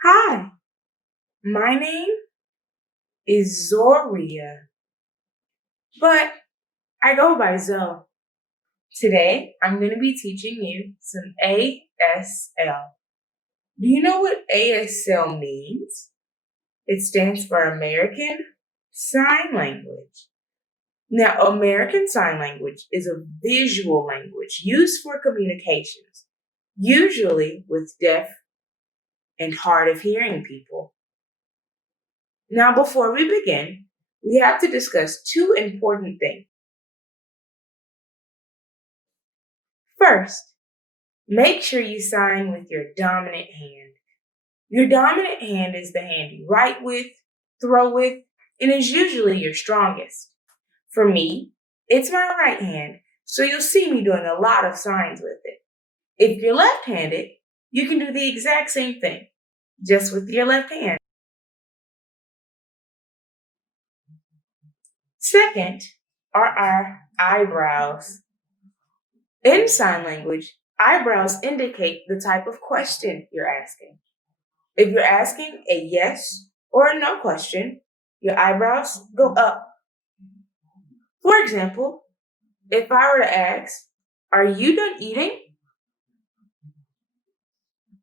Hi, my name is Zoria, but I go by Zoe. Today, I'm going to be teaching you some ASL. Do you know what ASL means? It stands for American Sign Language. Now, American Sign Language is a visual language used for communications, usually with deaf and hard of hearing people. Now, before we begin, we have to discuss two important things. First, make sure you sign with your dominant hand. Your dominant hand is the hand you write with, throw with, and is usually your strongest. For me, it's my right hand, so you'll see me doing a lot of signs with it. If you're left-handed, you can do the exact same thing, just with your left hand. Second are our eyebrows. In sign language, eyebrows indicate the type of question you're asking. If you're asking a yes or a no question, your eyebrows go up. For example, if I were to ask, "Are you done eating?"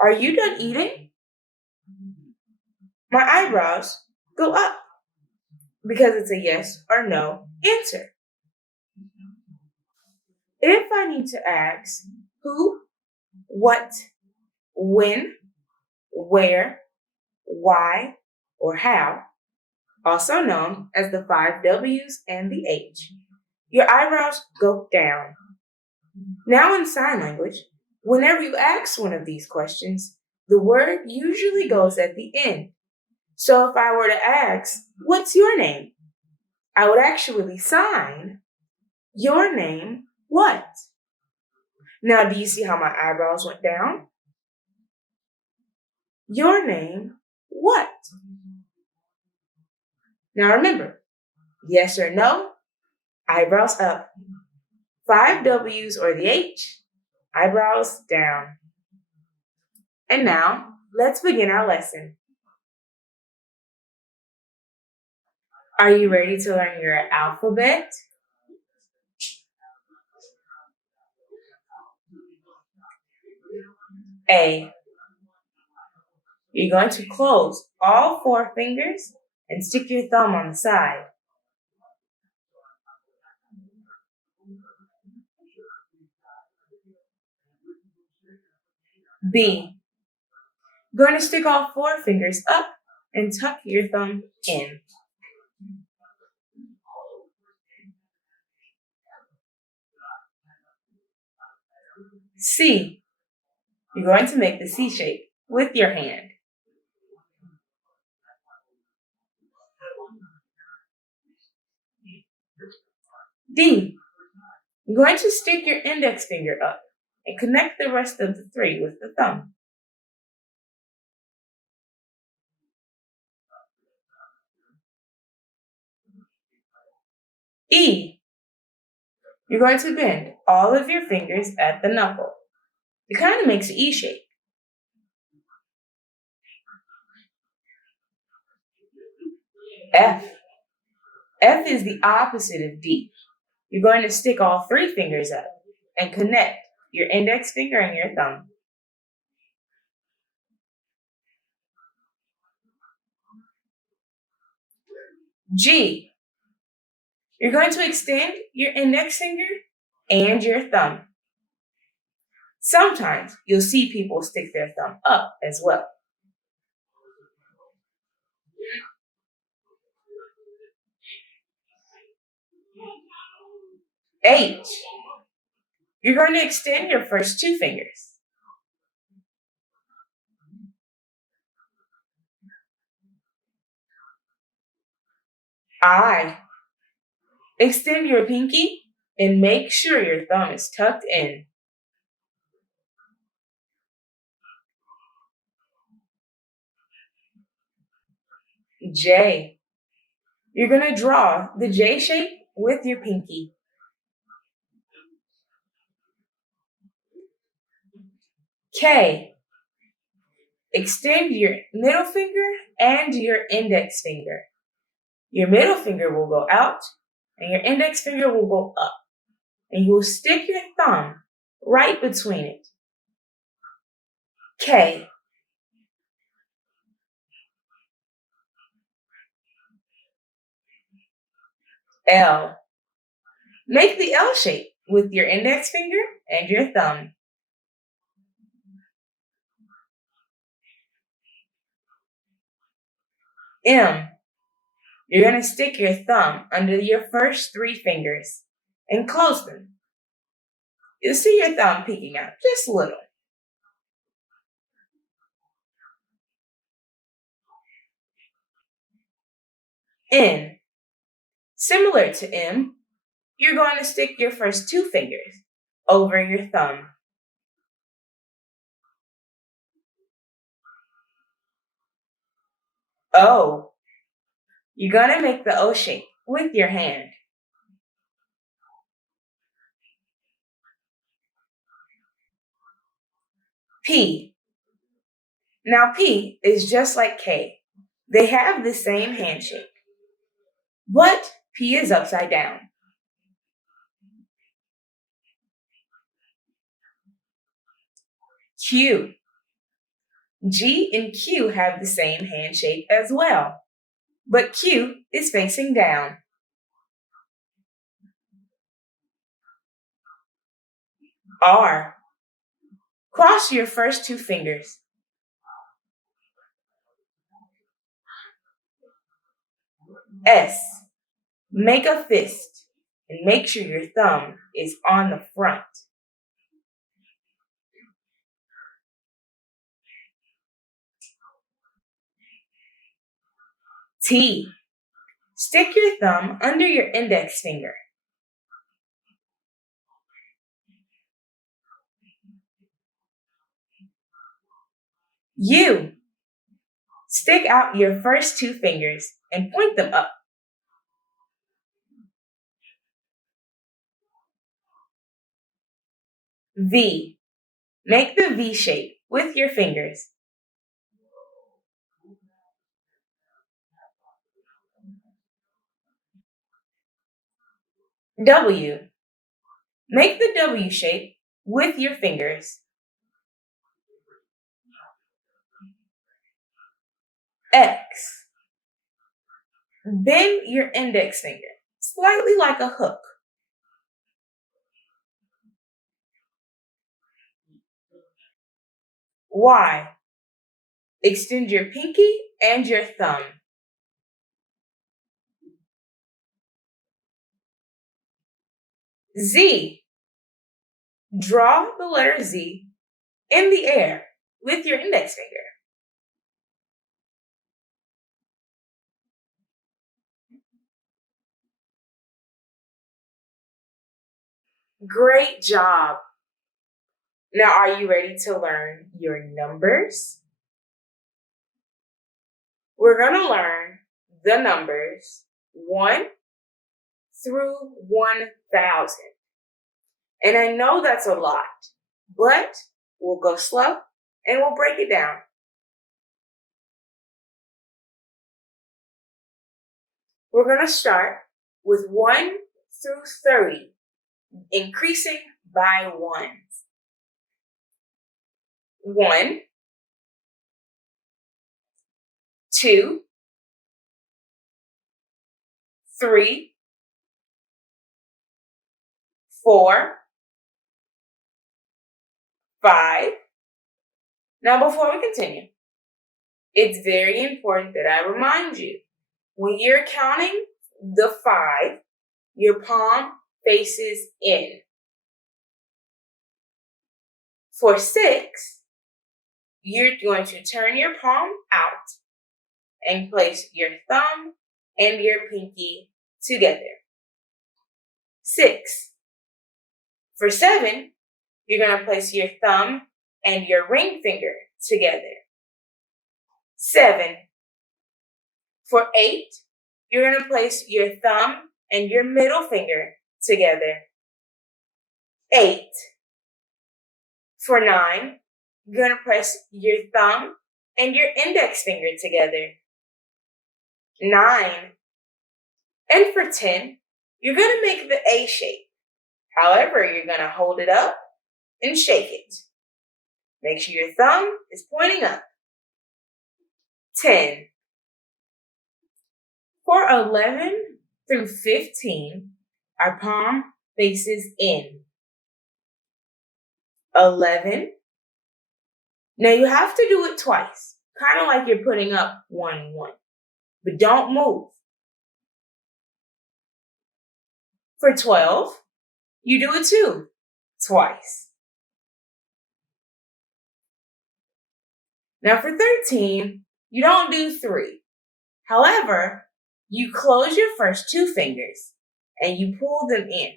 "Are you done eating?" My eyebrows go up because it's a yes or no answer. If I need to ask who, what, when, where, why, or how, also known as the 5 W's and the H, your eyebrows go down. Now in sign language, whenever you ask one of these questions, the word usually goes at the end. So if I were to ask, "What's your name?" I would actually sign, "Your name what?" Now do you see how my eyebrows went down? Your name what? Now remember, yes or no, eyebrows up. 5 W's or the H, eyebrows down. And now, let's begin our lesson. Are you ready to learn your alphabet? A. You're going to close all 4 fingers and stick your thumb on the side. B. You're going to stick all 4 fingers up and tuck your thumb in. C. You're going to make the C shape with your hand. D. You're going to stick your index finger up and connect the rest of the 3 with the thumb. E. You're going to bend all of your fingers at the knuckle. It kind of makes an E shape. F. F is the opposite of D. You're going to stick all 3 fingers up and connect your index finger and your thumb. G. You're going to extend your index finger and your thumb. Sometimes you'll see people stick their thumb up as well. H. You're going to extend your first 2 fingers. I. Extend your pinky and make sure your thumb is tucked in. J. You're going to draw the J shape with your pinky. K. extend your middle finger and your index finger. Your middle finger will go out and your index finger will go up. And you will stick your thumb right between it. K. L. Make the L shape with your index finger and your thumb. M. You're going to stick your thumb under your first 3 fingers and close them. You'll see your thumb peeking out just a little. N. Similar to M, you're going to stick your first 2 fingers over your thumb. O. You're going to make the O shape with your hand. P. Now P is just like K. They have the same handshake, but P is upside down. Q. G and Q have the same handshake as well, but Q is facing down. R. Cross your first 2 fingers. S. Make a fist and make sure your thumb is on the front. T. Stick your thumb under your index finger. U. Stick out your first 2 fingers and point them up. V. Make the V shape with your fingers. W. Make the W shape with your fingers. X. Bend your index finger slightly like a hook. Y. Extend your pinky and your thumb. Z. Draw the letter Z in the air with your index finger. Great job! Now, are you ready to learn your numbers? We're going to learn the numbers 1 through 1,000. And I know that's a lot, but we'll go slow and we'll break it down. We're going to start with 1 through 30, increasing by 1s. 1, 2, 3, 4, 5. Now, before we continue, it's very important that I remind you, when you're counting the 5, your palm faces in. For 6, you're going to turn your palm out and place your thumb and your pinky together. 6. For 7, you're going to place your thumb and your ring finger together. 7. For 8, you're going to place your thumb and your middle finger together. 8. For 9, you're going to press your thumb and your index finger together. 9. And for 10, you're going to make the A shape. However, you're going to hold it up and shake it. Make sure your thumb is pointing up. 10. For 11 through 15, our palm faces in. 11. Now you have to do it twice, kind of like you're putting up 1, 1, but don't move. For 12, you do it too, twice. Now for 13, you don't do 3. However, you close your first 2 fingers and you pull them in.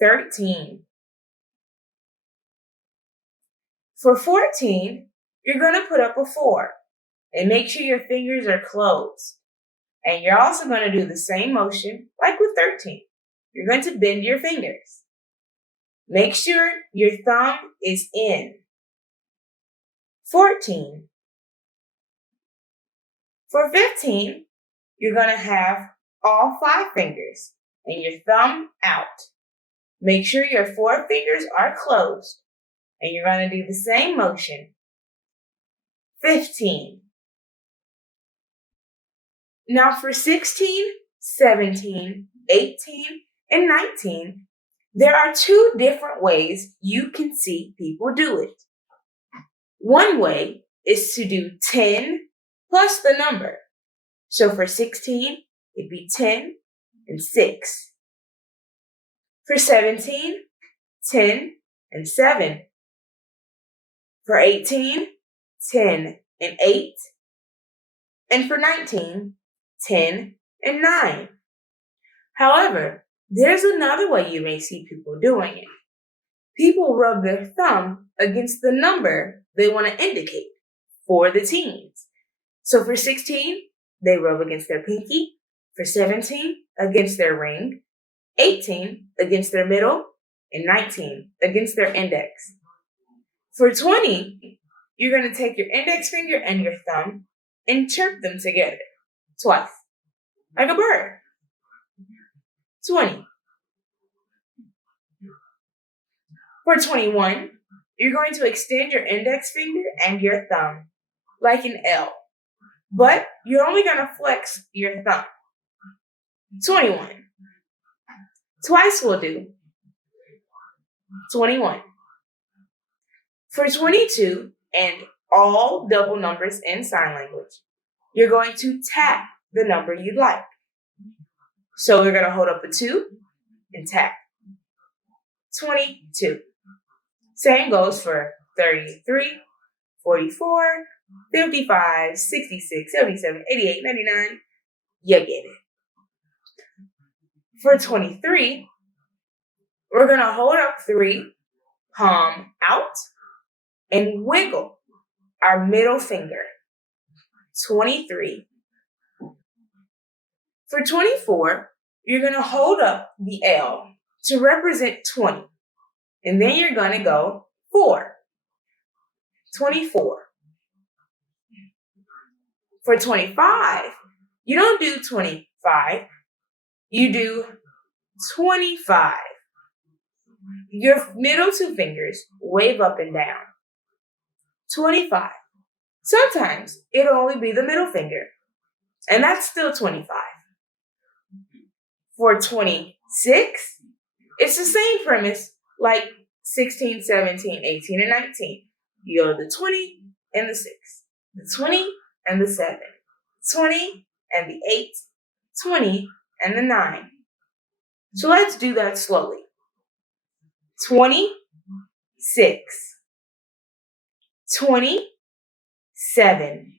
13. For 14, you're going to put up a 4 and make sure your fingers are closed. And you're also going to do the same motion like with 13. You're going to bend your fingers. Make sure your thumb is in. 14. For 15, you're going to have all 5 fingers and your thumb out. Make sure your 4 fingers are closed and you're going to do the same motion. 15. Now for 16, 17, 18, and 19, there are 2 different ways you can see people do it. One way is to do 10 plus the number. So for 16, it'd be 10 and 6. For 17, 10 and 7. For 18, 10 and 8. And for 19, 10 and 9. However, there's another way you may see people doing it. People rub their thumb against the number they want to indicate for the teens. So for 16, they rub against their pinky. For 17, against their ring. 18, against their middle. And 19, against their index. For 20, you're going to take your index finger and your thumb and chirp them together twice, like a bird. 20. For 21, you're going to extend your index finger and your thumb like an L, but you're only going to flex your thumb. 21. Twice will do. 21. For 22 and all double numbers in sign language, you're going to tap the number you'd like. So we're going to hold up a 2 and tap. 22. Same goes for 33, 44, 55, 66, 77, 88, 99. You get it. For 23, we're going to hold up 3, palm out, and wiggle our middle finger. 23. For 24, you're going to hold up the L to represent 20. And then you're going to go 4. 24. For 25, you don't do 25. You do 25. Your middle 2 fingers wave up and down. 25. Sometimes it'll only be the middle finger. And that's still 25. For 26, it's the same premise like 16, 17, 18, and 19. You go the 20 and the 6, the 20 and the 7, 20 and the 8, 20 and the 9. So let's do that slowly. 26, 27,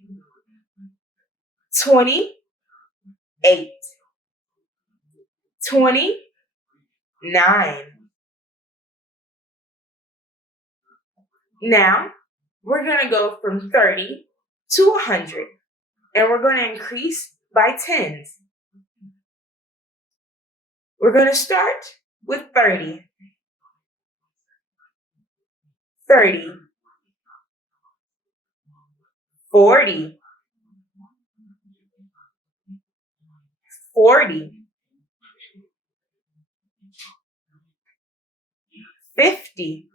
28, 29. Now, we're going to go from 30 to 100, and we're going to increase by tens. We're going to start with 30. 30. 40, 40, 50,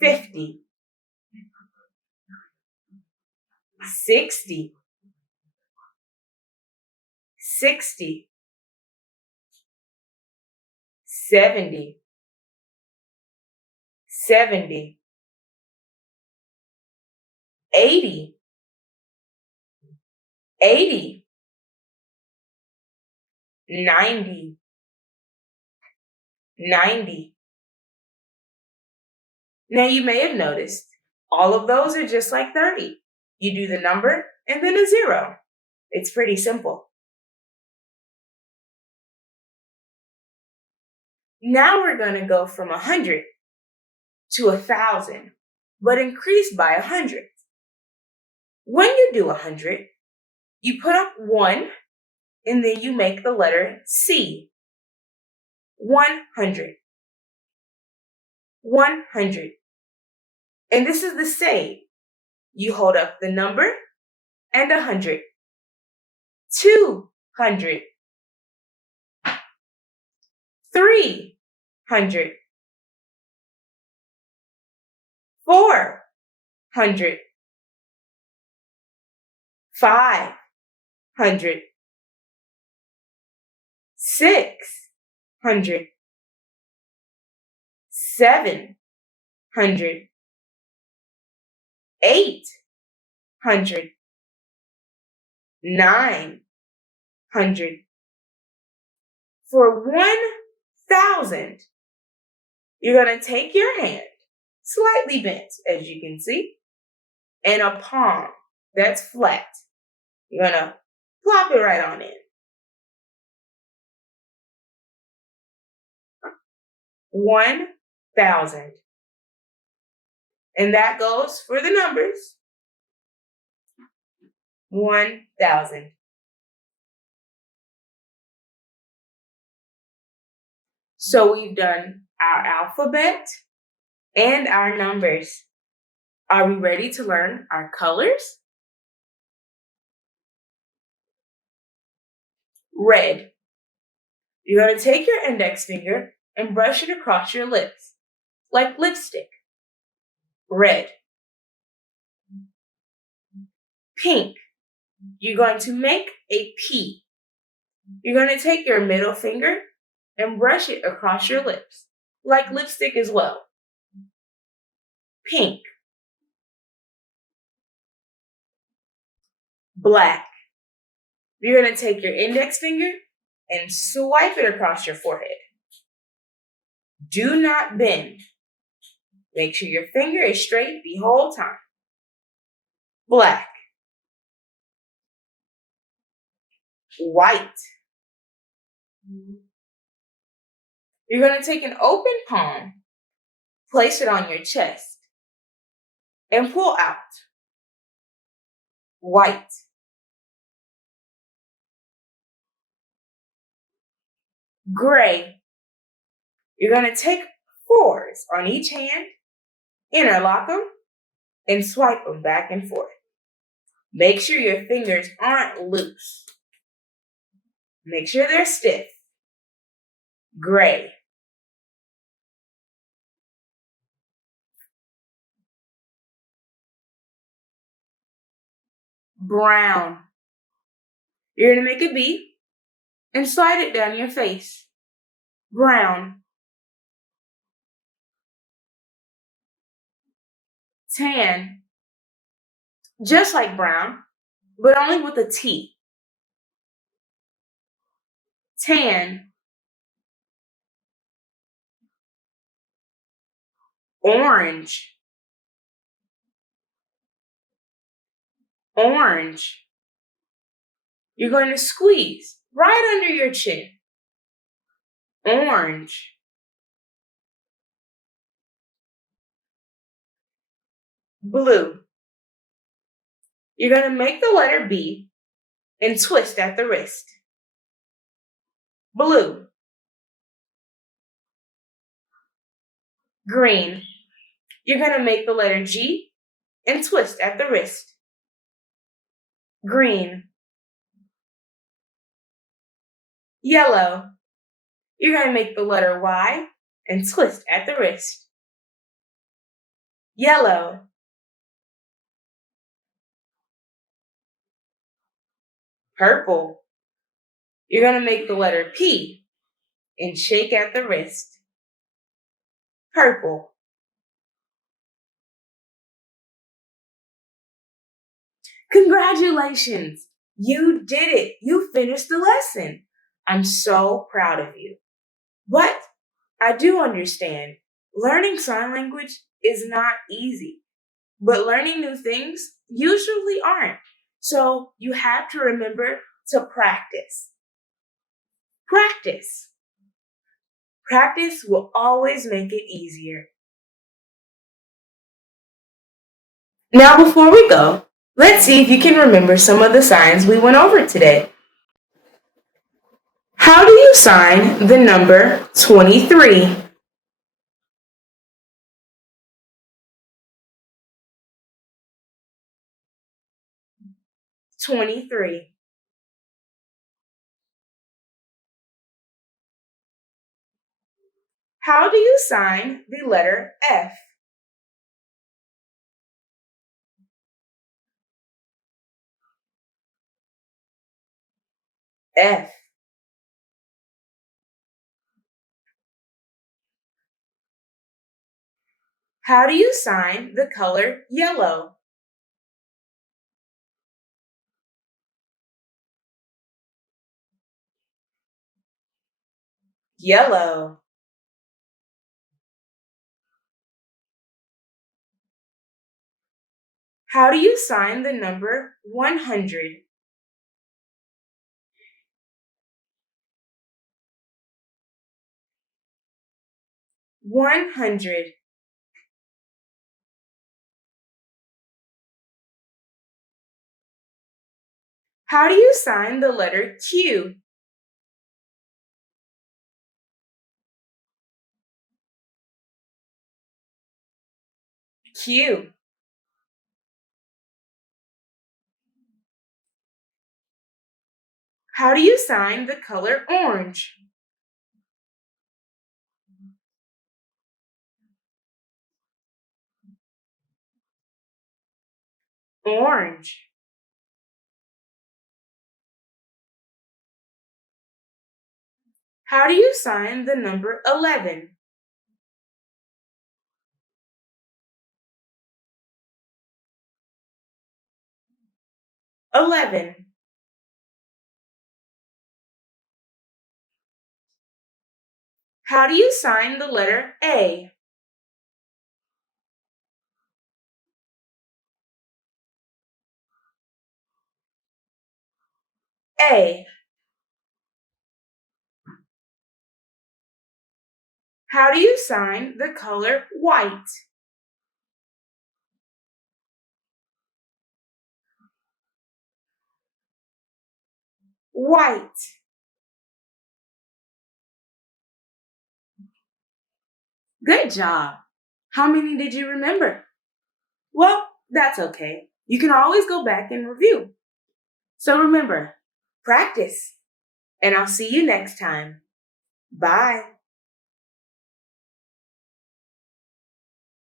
50, 60, 60, 70, 70, 80, 80, 90, 90. Now you may have noticed all of those are just like 30. You do the number and then a 0. It's pretty simple. Now we're going to go from 100 to 1,000, but increase by 100. When you do 100, you put up 1 and then you make the letter C. 100. 100. And this is the same. You hold up the number and 100. 200. 300. 400. 500. 600. 700. 800. 900. For 1,000, you're going to take your hand, slightly bent, as you can see, and a palm that's flat. You're going to plop it right on in. 1,000. And that goes for the numbers. 1,000. So we've done our alphabet and our numbers. Are we ready to learn our colors? Red. You're going to take your index finger and brush it across your lips, like lipstick. Red. Pink. You're going to make a P. You're going to take your middle finger and brush it across your lips, like lipstick as well. Pink. Black. You're going to take your index finger and swipe it across your forehead. Do not bend. Make sure your finger is straight the whole time. Black. White. You're going to take an open palm, place it on your chest, and pull out. White. Gray. You're going to take 4s on each hand, interlock them, and swipe them back and forth. Make sure your fingers aren't loose. Make sure they're stiff. Gray. Brown. You're going to make a V and slide it down your face. Brown. Tan. Just like brown, but only with a T. Tan. Orange. Orange. You're going to squeeze right under your chin. Orange. Blue. You're going to make the letter B and twist at the wrist. Blue. Green. You're going to make the letter G and twist at the wrist. Green. Yellow. You're going to make the letter Y and twist at the wrist. Yellow. Purple. You're going to make the letter P and shake at the wrist. Purple. Congratulations! You did it! You finished the lesson! I'm so proud of you. But I do understand, learning sign language is not easy, but learning new things usually aren't. So you have to remember to practice. Practice. Practice will always make it easier. Now before we go, let's see if you can remember some of the signs we went over today. How do you sign the number 23? "23. How do you sign the letter F? F. How do you sign the color yellow? Yellow. How do you sign the number 100? 100. How do you sign the letter Q? Q. How do you sign the color orange? Orange. How do you sign the number 11? "11. How do you sign the letter A? A. How do you sign the color white? White. Good job. How many did you remember? Well, that's okay. You can always go back and review. So remember, practice, and I'll see you next time. Bye.